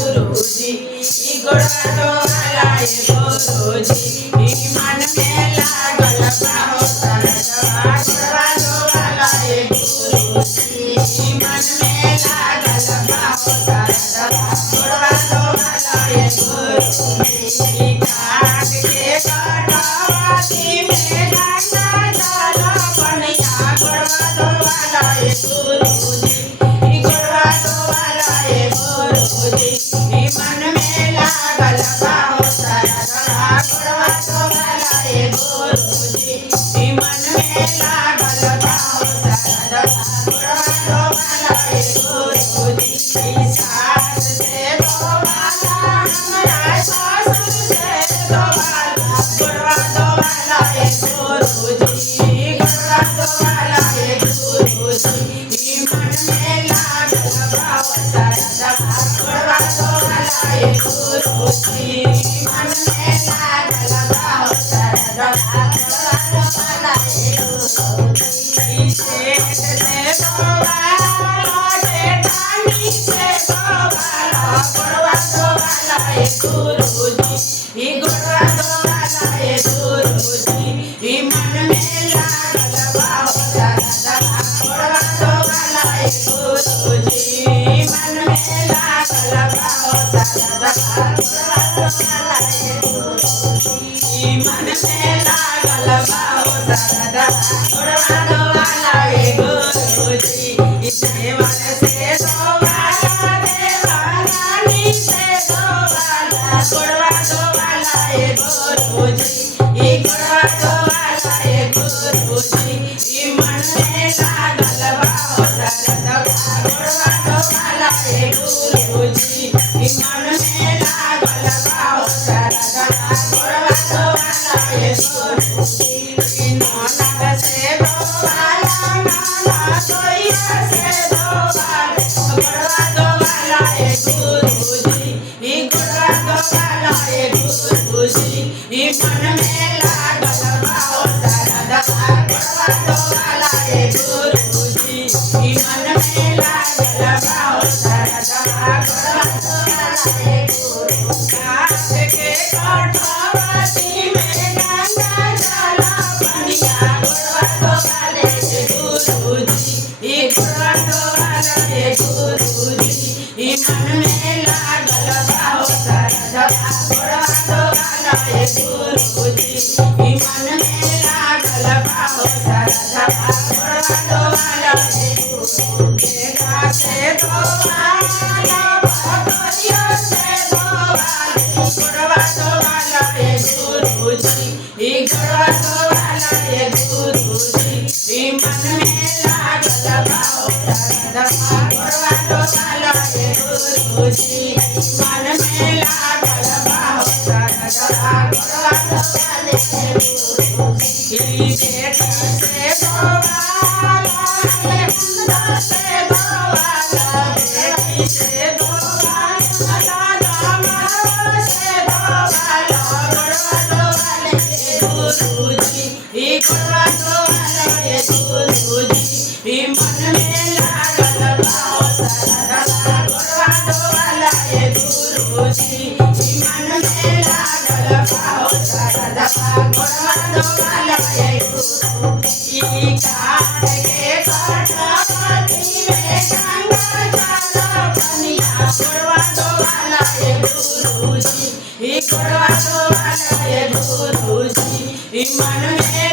गुरुजी गोड़वा दोवालाए गुरुजी मन में लागल बाहो सरदवा गोड़वा दोवालाए गुरुजी मन में लागल बाहो सरदवा गोड़वा दोवालाए गुरुजी काट के कटवाती में गंगा जल बनिया गोड़वा दोवालाए गुरुजी गोड़वा दोवालाए गुरुजी मन में लागल बाहो सरदवा गोड़वा दोवालाए गुरुजी मन में लागल बाहो सरदवा गोड़वा दोवालाए गुरुजी सास से दोवाला हमरा ससुर से दोवाला गोड़वा दोवालाए गुरुजी गोड़वा दोवालाए गुरुजी मन में लागल बाहो सरदवा गोड़वा दोवालाए गुरुजी मन में लागल बाहो सरदवा गोड़वा दोवालाए गुरुजी सेठ से दोवाला जेठानी से दोवाला गोड़वा दोवालाए गुरुजी गोड़वा दोवालाए गुरुजी मन में लागल बाहो सरदवा गोड़वा दोवालाए गुरुजी मन में लागल बाहो सरदवा गोड़वा दोवालाए गुरुजी मन में लागल बाहो सरदवा गोड़वा दोवालाए गुरुजी देवर से दोवाला देवरानी से दोवाला गोड़वा दोवालाए गुरुजी गोड़वा दोवालाए गुरुजी मन में लागल बाहो सरदवा गोड़वा दोवालाए गुरुजी मन में लागल बाहो सरदवा गोड़वा दोवालाए गुरुजी ननद से दोवाला ननद सोइया से दोवाला गोड़वा दोवालाए गुरुजी गोड़वा दोवालाए गुरुजी मन में लागल बाहो सरदवा गोड़वा दोवालाए गुरुजी मन में लागल बाहो सरदवा गोड़वा दोवालाए गुरुजी काट के कटवाती में गंगा जल बनिया गोड़वा दोवालाए गुरुजी गोड़वा दोवालाए गुरुजी मन में लागल बाहो सरदवा गोड़वा दोवालाए गुरुजी मन में लागल बाहो सरदवा गोड़वा दोवालाए गुरुजी काटे दोवाला भगोरियो से दोवाला गोड़वा दोवालाए गुरुजी गोड़वा दोवालाए गुरुजी मन में लागल बाहो सरदवा गोड़वा दोवालाए गुरुजी मन में लागल बाहो सरदवा गोड़वा दोवालाए गुरुजी जेठ से दोवाला हेमंत से दोवाला बेटी से दोवाला दामाद से दोवाला गोड़वा दोवालाए गुरुजी गोड़वा दोवालाए गुरुजी मन में लागल बाहो सरदवा गोड़वा दोवालाए गुरुजी मन में लागल बाहो सरदवा गोड़वा दोवालाए गुरुजी काट के कटवाती में गंगा जल बनिया गोड़वा दोवालाए गुरुजी गोड़वा दोवालाए गुरुजी मन में